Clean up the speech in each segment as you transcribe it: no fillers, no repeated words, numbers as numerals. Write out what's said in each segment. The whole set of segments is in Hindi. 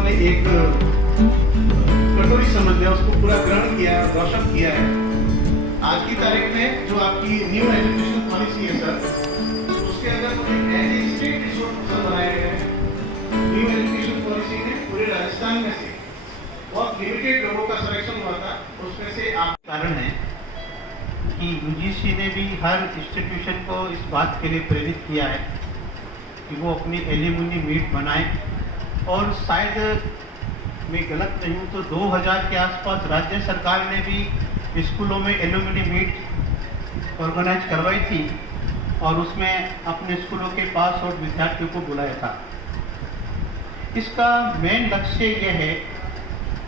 उन्होंने एक कटोरी समझ लिया, उसको पूरा ग्रहण किया, वर्षन किया है। आज की तारीख में जो आपकी न्यू एजुकेशन पॉलिसी है सर, उसके अंदर एक स्टेट रिसोर्स बनाया गया है। न्यू एजुकेशन पॉलिसी ने पूरे राजस्थान में से बहुत लिमिटेड लोगों का सिलेक्शन हुआ था, उसमें से आप कारण है कि यूजीसी ने भी हर इंस्टीट्यूशन को इस बात के लिए प्रेरित किया है कि वो अपनी एल्यूमिनी मीट बनाए, और शायद मैं गलत नहीं हूँ तो 2000 के आसपास राज्य सरकार ने भी स्कूलों में एल्यूमिनी मीट ऑर्गेनाइज करवाई थी और उसमें अपने स्कूलों के पास और विद्यार्थियों को बुलाया था। इसका मेन लक्ष्य यह है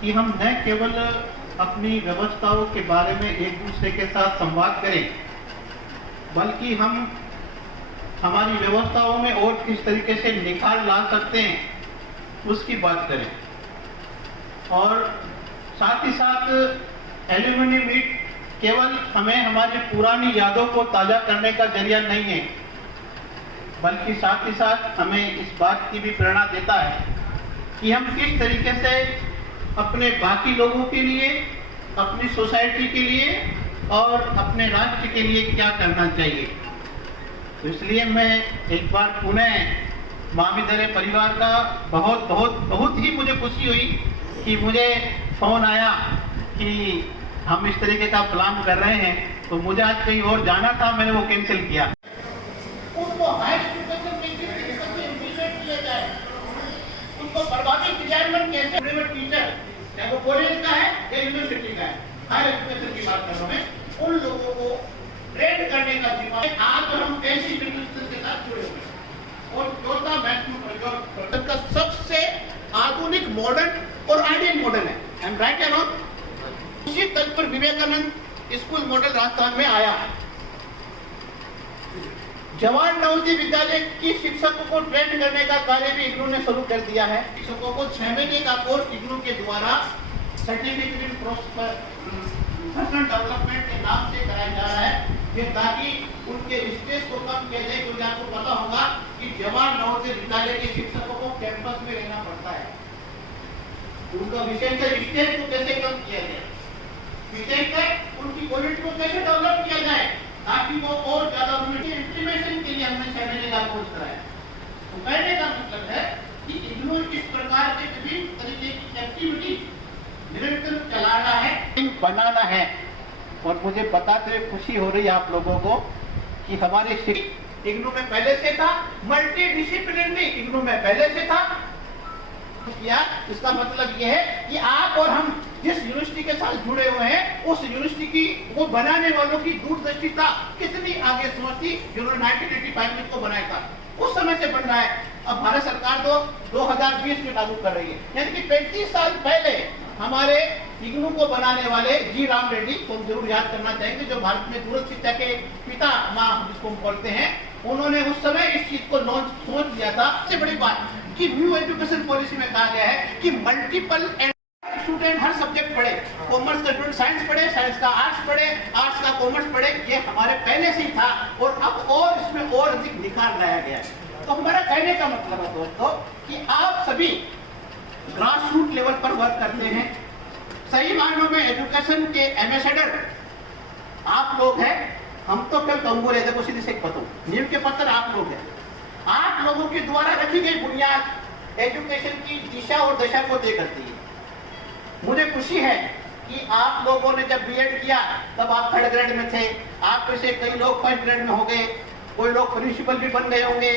कि हम न केवल अपनी व्यवस्थाओं के बारे में एक दूसरे के साथ संवाद करें, बल्कि हम हमारी व्यवस्थाओं में और किस तरीके से निखार ला सकते हैं उसकी बात करें। और साथ ही साथ एल्यूमिनी मीट केवल हमें हमारी पुरानी यादों को ताज़ा करने का जरिया नहीं है, बल्कि साथ ही साथ हमें इस बात की भी प्रेरणा देता है कि हम किस तरीके से अपने बाकी लोगों के लिए, अपनी सोसाइटी के लिए और अपने राष्ट्र के लिए क्या करना चाहिए। तो इसलिए मैं एक बार पुनः महाविद्यालय परिवार का बहुत ही मुझे खुशी हुई कि मुझे फोन आया कि हम इस तरीके का प्लान कर रहे हैं। तो मुझे आज कहीं और जाना था, मैंने वो कैंसिल किया। उनको हायर एजुकेशन के इंप्लीमेंट किया जाए, उनको प्रभावी क्रियान्वयन कैसे टीचर, चाहे वो कॉलेज का है या यूनिवर्सिटी का है, हायर एजुकेशन की बात कर रहा हूं मैं, उन लोगों को ट्रेन करने का जिम्मा आज हम ऐसी बिजनेस के साथ जुड़े हुए हैं। और चौथा महत्वपूर्ण का सबसे आधुनिक मॉडर्न और आइडियल मॉडल है। आई एम राइट या नॉट? उसी तर्ज पर विवेकानंद स्कूल मॉडल राजस्थान में आया है। जवाहर नवोदय विद्यालय की शिक्षकों को ट्रेन करने का कार्य भी इग्नू ने शुरू कर दिया है। शिक्षकों को 6 महीने का कोर्स इग्नू के द्वारा सर्टिफिकेट इन पर्सनल डेवलपमेंट के नाम से कराया जा रहा है, ये ताकि उनके स्ट्रेस को कम किया जाए। क्योंकि आपको पता होगा कि जवाहर नवोदय विद्यालय के शिक्षकों को कैंपस में रहना पड़ता है। उनका विषय का स्ट्रेस को कैसे कम किया जाए, विषय का उनकी क्वालिटी को कैसे डेवलप किया जाए, ताकि वो और ज्यादा इंप्लीमेंटेशन के लिए हमने 6 महीने का कोर्स कराया। तो कहने का मतलब है कि इग्नू इस प्रकार के विभिन्न तरीके की एक्टिविटी निरंतर चलाना है, बनाना है। और मुझे बताते हुए खुशी हो रही है आप लोगों को कि हमारे इग्नू में पहले से था, मल्टी डिसिप्लिनरी इग्नू में पहले से था किया। इसका मतलब यह है कि आप और हम जिस यूनिवर्सिटी के साथ जुड़े हुए हैं, उस यूनिवर्सिटी की वो बनाने वालों की दूरदर्शिता कितनी आगे सोच थी, जिन्होंने 1985 में इसको बनाया था, उस समय से बन रहा है। अब भारत सरकार तो 2020 में लागू कर रही है, यानी कि 35 साल पहले हमारे इग्नू को बनाने वाले जी राम रेड्डी को हम जरूर याद करना चाहेंगे, जो भारत में दूरस्थ शिक्षा के पिता माँ जिसको हम बोलते हैं, उन्होंने उस समय इस चीज को सोच लिया था। सबसे बड़ी बात कि न्यू एजुकेशन पॉलिसी में कहा गया है कि मल्टीपल स्टूडेंट हर सब्जेक्ट पढ़े, कॉमर्स का स्टूडेंट साइंस पढ़े, साइंस का आर्ट्स पढ़े, आर्ट्स का कॉमर्स पढ़े। ये हमारे पहले से ही था और अब और इसमें और अधिक निखार लाया गया है। तो हमारा कहने का मतलब है दोस्तों कि आप सभी ग्रास रूट लेवल पर वर्क करते हैं। सही मायनों में एजुकेशन के एम्बेसडर आप लोग हैं। हम तो कल कंगूर है, देखो सीधे से बताऊं, नींव के पत्थर आप लोग हैं। आप लोगों के द्वारा रखी गई बुनियाद एजुकेशन की दिशा और दशा को तय करती है। मुझे खुशी है कि आप लोगों ने जब बीएड किया तब आप 3rd ग्रेड में थे, आप में से कई लोग 1st ग्रेड में हो गए, कोई लोग प्रिंसिपल भी बन गए होंगे,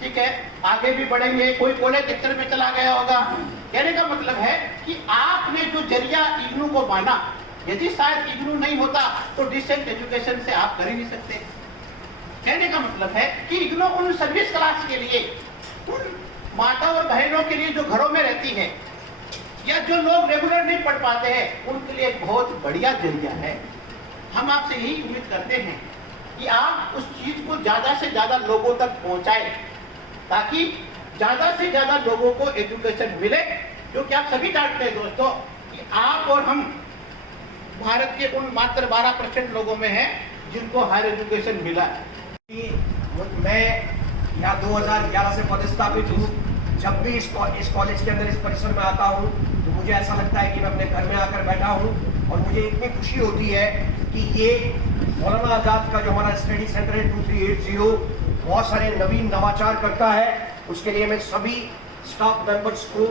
ठीक है, आगे भी बढ़ेंगे, कोई कॉलेज लेक्चर में चला गया होगा। कहने का मतलब है कि आपने जो जरिया इग्नू को माना, यदि शायद इग्नू नहीं होता तो डिस्टेंस एजुकेशन से आप कर ही नहीं सकते। कहने का मतलब है कि इग्नू उन सर्विस क्लास के लिए, उन माता और बहनों के लिए जो घरों में रहती है या जो लोग रेगुलर नहीं पढ़ पाते हैं, उनके लिए बहुत बढ़िया जरिया है। हम आपसे यही उम्मीद करते हैं कि आप उस चीज को ज्यादा से ज्यादा लोगों तक पहुंचाएं, ताकि ज्यादा से ज्यादा लोगों को एजुकेशन मिले। जो कि आप सभी जानते हैं दोस्तों कि आप और हम भारत के उन मात्र 12% लोगों में हैं जिनको हायर एजुकेशन मिला है। मैं यहाँ 2011 से पदस्थापित हूँ। जब भी इस कॉलेज के अंदर, इस परिसर में आता हूँ तो मुझे ऐसा लगता है कि मैं अपने घर में आकर बैठा हूँ। और मुझे इतनी खुशी होती है कि ये मौलाना आज़ाद का जो हमारा स्टडी सेंटर है 2380 बहुत सारे नवीन नवाचार करता है। उसके लिए मैं सभी स्टाफ मेंबर्स को,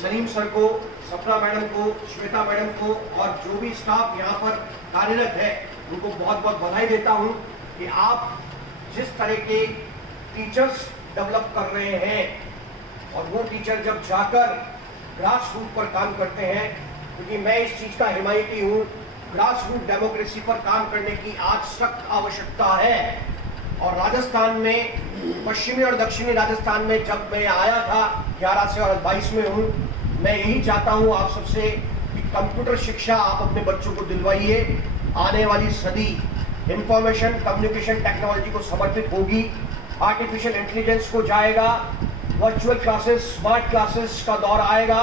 सलीम सर को, सपना मैडम को, श्वेता मैडम को और जो भी स्टाफ यहाँ पर कार्यरत है उनको बहुत बहुत बधाई देता हूँ कि आप जिस तरह के टीचर्स डेवलप कर रहे हैं और वो टीचर जब जाकर ग्रास रूट पर काम करते हैं, क्योंकि मैं इस चीज़ का हिमायती हूँ, ग्रास रूट डेमोक्रेसी पर काम करने की आज सख्त आवश्यकता है। और राजस्थान में, पश्चिमी और दक्षिणी राजस्थान में जब मैं आया था 11 से और 22 में हूँ, मैं यही चाहता हूँ आप सबसे कि कंप्यूटर शिक्षा आप अपने बच्चों को दिलवाइए। आने वाली सदी इंफॉर्मेशन कम्युनिकेशन टेक्नोलॉजी को समर्पित होगी, आर्टिफिशियल इंटेलिजेंस को जाएगा, वर्चुअल क्लासेस, स्मार्ट क्लासेस का दौर आएगा।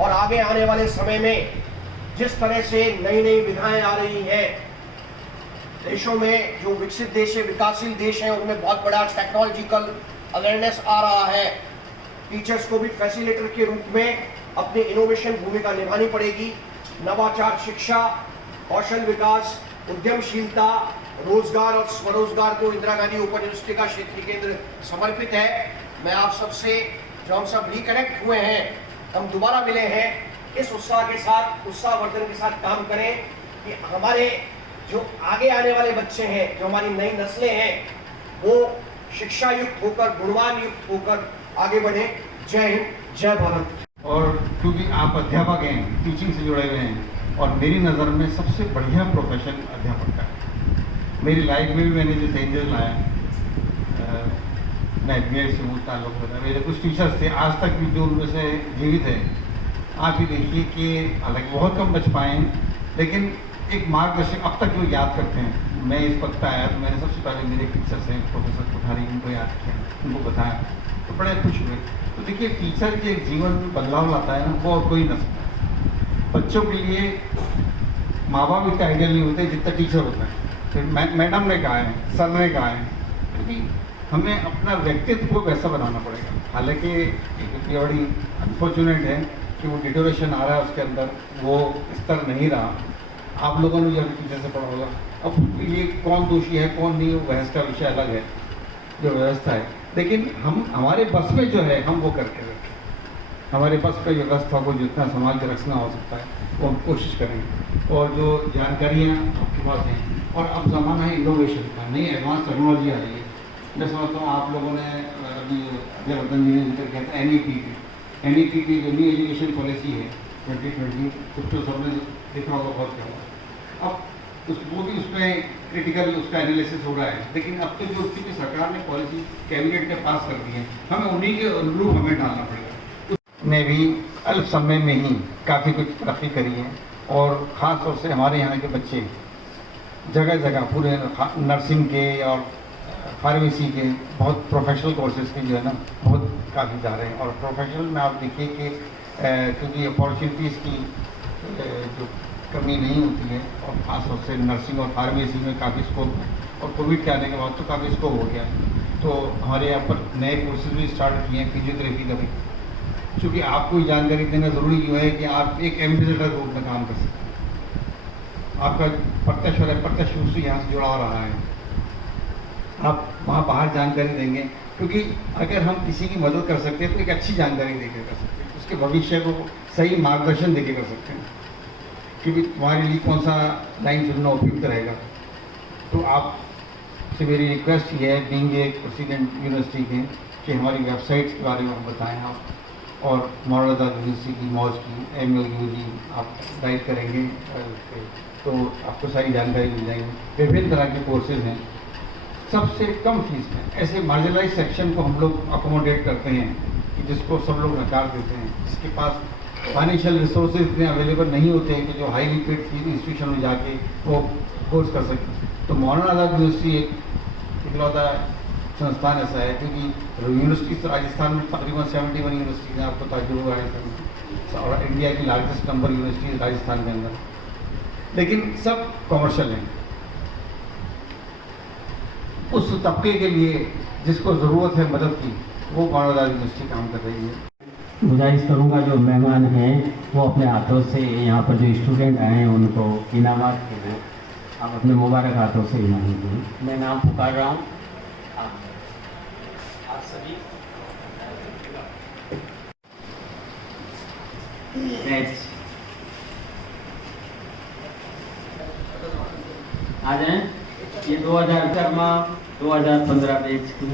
और आगे आने वाले समय में जिस तरह से नई नई विधाएं आ रही हैं, देशों में जो विकसित देश है, विकासशील देश हैं, उनमें बहुत बड़ा टेक्नोलॉजिकल अवेयरनेस आ रहा है। टीचर्स को भी फैसिलिटेटर के रूप में अपनी इनोवेशन भूमिका निभानी पड़ेगी। नवाचार शिक्षा, कौशल विकास, उद्यमशीलता, रोजगार और स्वरोजगार को इंदिरा गांधी ओपन यूनिवर्सिटी का क्षेत्रीय केंद्र समर्पित है। मैं आप सबसे, जो हम सब रिकनेक्ट हुए हैं, हम दोबारा मिले हैं, इस उत्साह के साथ, उत्साहवर्धन के साथ काम करें कि हमारे जो आगे आने वाले बच्चे हैं, जो हमारी नई नस्लें हैं, वो शिक्षा युक्त होकर, गुणवान युक्त होकर आगे बढ़े। जय हिंद, जय भारत। और क्योंकि आप अध्यापक हैं, टीचिंग से जुड़े हुए हैं, और मेरी नज़र में सबसे बढ़िया प्रोफेशन अध्यापक का है। मेरी लाइफ में भी मैंने जो चेंजेस लाए, मैं BEd से बहुत ताल्लुक होता, मेरे कुछ टीचर्स थे, आज तक भी जो उनमें से जीवित है। आप ही देखिए कि हालांकि बहुत कम बच पाए हैं, लेकिन एक मार्गदर्शक अब तक वो याद करते हैं। मैं इस पद पर आया तो मैंने सबसे पहले मेरे टीचर्स हैं प्रोफेसर कोठारी, उनको याद किया, उनको बताया, तो बड़े खुश हुए। तो देखिए, टीचर के जीवन में बदलाव लाता है ना, वो और कोई न सकता। बच्चों के लिए माँ बाप इतना आइडियल नहीं होते जितना टीचर होता है। फिर मैडम ने कहा है, सर ने कहा है, क्योंकि हमें अपना व्यक्तित्व को वैसा बनाना पड़ेगा। हालांकि ये बड़ी अनफॉर्चुनेट है कि वो डिटोरेशन आ रहा है उसके अंदर, वो स्तर नहीं रहा। आप लोगों ने जब टीचर से पढ़ा होगा, अब ये कौन दोषी है कौन नहीं, वो बहस का विषय अलग है, जो व्यवस्था है। लेकिन हम, हमारे बस में जो है, हम वो करके रखें। हमारे बस पे व्यवस्था को जितना संभाल के रखना हो सकता है वो हम कोशिश करेंगे। और जो जानकारियाँ आपके पास हैं, और अब ज़माना है इनोवेशन का, नई एडवांस टेक्नोलॉजी आ रही है। मैं समझता हूँ आप लोगों ने अभी अजयवर्धन जी ने जिक्र किया था NEP की जो न्यू एजुकेशन पॉलिसी है 2020, कुछ तो सबने देखा होगा, बहुत क्या हुआ। अब वो भी उसमें क्रिटिकल उसका एनालिसिस हो रहा है। लेकिन अब तो जो उसकी सरकार ने पॉलिसी कैबिनेट ने पास कर दी है, हमें उन्हीं के अनुरूप हमें डालना पड़ेगा। उसने भी अल्प समय में ही काफ़ी कुछ तरक्की करी है, और ख़ास तौर से हमारे यहाँ के बच्चे जगह जगह पूरे नर्सिंग के और फार्मेसी के, बहुत प्रोफेशनल कोर्सेज के जो है ना, बहुत काफ़ी जा रहे हैं। और प्रोफेशनल में आप देखिए कि क्योंकि अपॉर्चुनिटीज़ की जो कमी नहीं होती है, और ख़ास तौर से नर्सिंग और फार्मेसी में काफ़ी स्कोप है, और कोविड के आने के बाद तो काफ़ी स्कोप हो गया। तो हमारे यहाँ पर नए कोर्सेज भी स्टार्ट किए हैं, फिजियोथेरेपी का भी। चूँकि आपको जानकारी देना ज़रूरी क्यों है कि आप एक एम्बेसडर के रूप में काम कर सकते हैं। आपका प्रत्यक्ष और अप्रत्यक्ष रूप से यहाँ से जुड़ा रहा है, आप वहाँ बाहर जानकारी देंगे, क्योंकि अगर हम किसी की मदद कर सकते हैं तो एक अच्छी जानकारी देकर कर सकते हैं, उसके भविष्य को सही मार्गदर्शन देकर कर सकते हैं, क्योंकि तुम्हारे लिए कौन सा लाइन चुनना उपयुक्त रहेगा। तो आपसे मेरी रिक्वेस्ट ये है, बीइंग ए प्रेसिडेंट यूनिवर्सिटी के, कि हमारी वेबसाइट्स के बारे में हम बताएं आप, और मौलाना आज़ाद यूनिवर्सिटी की मौज की MLUG आप गाइड करेंगे तो आपको सारी जानकारी मिल जाएगी। विभिन्न तरह के कोर्सेज हैं, सबसे कम फीस में। ऐसे मार्जिनलाइज सेक्शन को हम लोग अकोमोडेट करते हैं कि जिसको सब लोग नकार देते हैं, जिसके पास फाइनेंशियल रिसोर्सेज इतने अवेलेबल नहीं होते हैं कि जो हाईली पेड इंस्टीट्यूशन में जाके वो कोर्स कर सकें। तो मौलाना आज़ाद यूनिवर्सिटी एक इकलौता संस्थान ऐसा है, क्योंकि यूनिवर्सिटीज राजस्थान में तकरीबन 71 यूनिवर्सिटीज़ हैं, आपको ताजुब होगा राजस्थान, और इंडिया की लार्जेस्ट नंबर यूनिवर्सिटीज राजस्थान के अंदर, लेकिन सब कॉमर्शियल हैं। उस तबके के लिए जिसको ज़रूरत है मदद की, वो मौलाना आजाद यूनिवर्सिटी काम कर रही है। गुजारिश करूंगा जो मेहमान हैं वो अपने हाथों से यहाँ पर जो स्टूडेंट आए हैं उनको इनामात के लिए आप अपने मुबारक हाथों से इनाम दें। मैं नाम पुकार रहा हूँ, आप सभी आ जाएं। ये 2015 बैच की।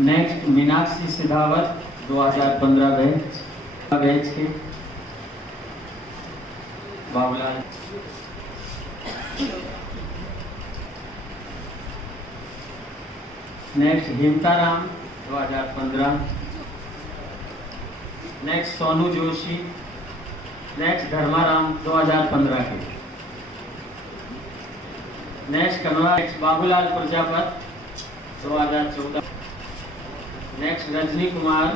नेक्स्ट मीनाक्षी सिधावत 2015 बैच के। Babulal next Himtaram 2015। Next Sonu Joshi. Next Dharmaram 2015 के। Next Kanwa. Next Babulal Prajapat 2014। Next Rajni Kumar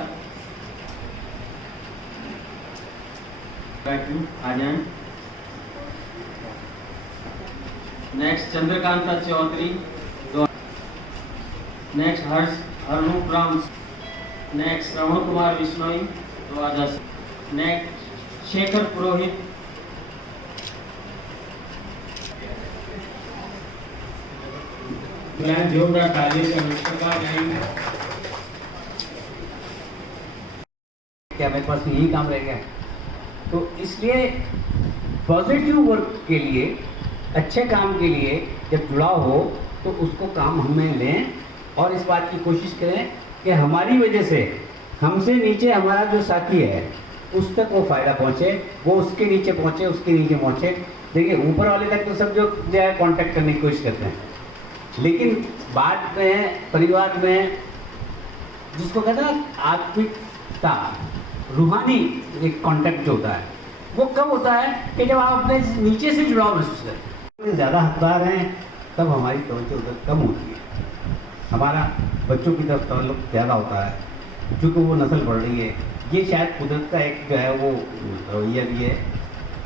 आ जाए। Next Chandrakanta Choudhary. Next Harnoop Ram. Next Shravan Kumar Bishnoi 2010। Next Shekhar Purohit. जोरदार ताली से क्या मेरे पास यही काम रह गया। तो इसलिए पॉजिटिव वर्क के लिए, अच्छे काम के लिए जब जुड़ाव हो तो उसको काम हमें लें और इस बात की कोशिश करें कि हमारी वजह से हमसे नीचे हमारा जो साथी है उस तक वो फ़ायदा पहुँचे, वो उसके नीचे पहुँचे, उसके नीचे पहुँचे। देखिए ऊपर वाले तक तो सब जो है कांटेक्ट करने की कोशिश करते हैं, लेकिन बात में परिवार में जिसको कहते हैं ना आत्मिकता, रूहानी एक कांटेक्ट जो होता है वो कब होता है कि जब आप अपने नीचे से जुड़ाव महसूस करें। ज़्यादा हकदार हैं तब हमारी तवज्जो उधर कम होती है, हमारा बच्चों की तरफ ताल्लुक ज़्यादा होता है क्योंकि वो नस्ल बढ़ रही है। ये शायद कुदरत का एक जो है वो रवैया भी है,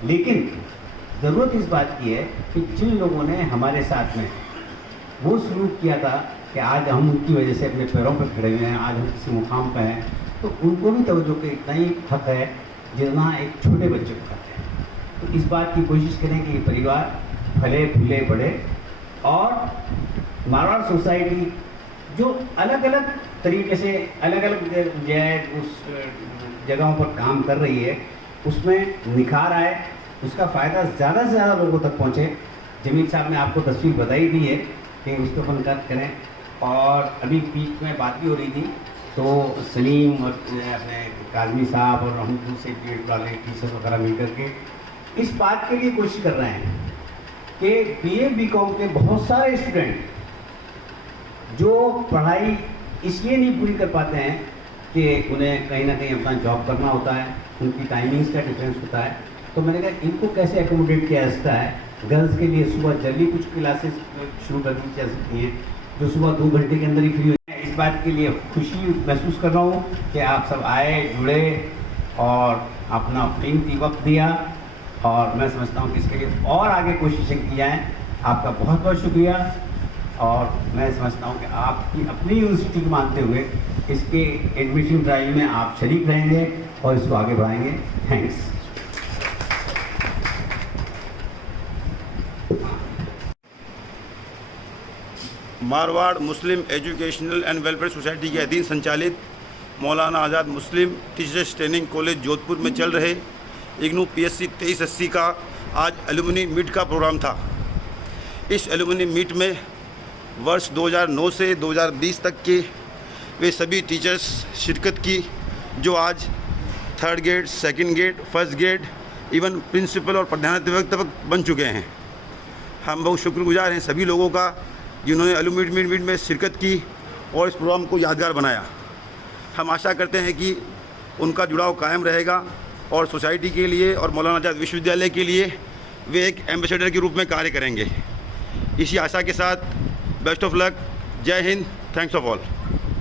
लेकिन ज़रूरत इस बात की है कि जिन लोगों ने हमारे साथ में वो सलूक किया था कि आज हम उनकी वजह से अपने पैरों पर खड़े हुए हैं, आज हम किसी मुकाम पर हैं, तो उनको भी तवज्जो का इतना ही हक है जितना एक छोटे बच्चे को हक है। तो इस बात की कोशिश करें कि ये परिवार फले फूले बढ़े और मारवाड़ सोसाइटी जो अलग अलग तरीके से अलग अलग जो उस जगहों पर काम कर रही है उसमें निखार आए, उसका फ़ायदा ज़्यादा से ज़्यादा लोगों तक पहुँचे। जमील साहब ने आपको तस्वीर बताई दी है कि उसको अपन कट करें। और अभी बीच में बात भी हो रही थी तो सलीम और अपने काजमी साहब और हम दूसरे पीरियड वाले टीचर्स वगैरह मिल करके इस बात के लिए कोशिश कर रहे हैं कि BA BCom के बहुत सारे स्टूडेंट जो पढ़ाई इसलिए नहीं पूरी कर पाते हैं कि उन्हें कहीं ना कहीं अपना जॉब करना होता है, उनकी टाइमिंग्स का डिफरेंस होता है। तो मैंने कहा इनको कैसे एकोमोडेट किया जा सकता है। गर्ल्स के लिए सुबह जल्दी कुछ क्लासेस शुरू कर दी जा सकती हैं जो सुबह 2 घंटे के अंदर ही फ्री हो जाए। इस बात के लिए खुशी महसूस कर रहा हूँ कि आप सब आए, जुड़े और अपना कीमती वक्त दिया और मैं समझता हूँ कि इसके लिए और आगे कोशिशें की जाएँ। आपका बहुत बहुत शुक्रिया और मैं समझता हूँ कि आपकी अपनी यूनिवर्सिटी को मानते हुए इसके एडमिशन ड्राइव में आप शरीक रहेंगे और इसको आगे बढ़ाएंगे। Thanks. Marwar Muslim educational and welfare society के अधीन संचालित मौलाना आज़ाद मुस्लिम टीचर्स ट्रेनिंग कॉलेज जोधपुर में चल रहे इग्नू PSC 2380 का आज एलुमनी मीट का प्रोग्राम था। इस एलुमनी मीट में वर्ष 2009 से 2020 तक के वे सभी टीचर्स शिरकत की जो आज 3rd grade, 2nd grade, 1st grade, even principal और प्रधानाध्यापक बन चुके हैं। हम बहुत शुक्रगुजार हैं सभी लोगों का जिन्होंने एलुमनी मीट में शिरकत की और इस प्रोग्राम को यादगार बनाया। हम आशा करते हैं कि उनका जुड़ाव कायम रहेगा और सोसाइटी के लिए और मौलाना आज़ाद विश्वविद्यालय के लिए वे एक एम्बेसडर के रूप में कार्य करेंगे। इसी आशा के साथ बेस्ट ऑफ लक। जय हिंद। Thanks of all.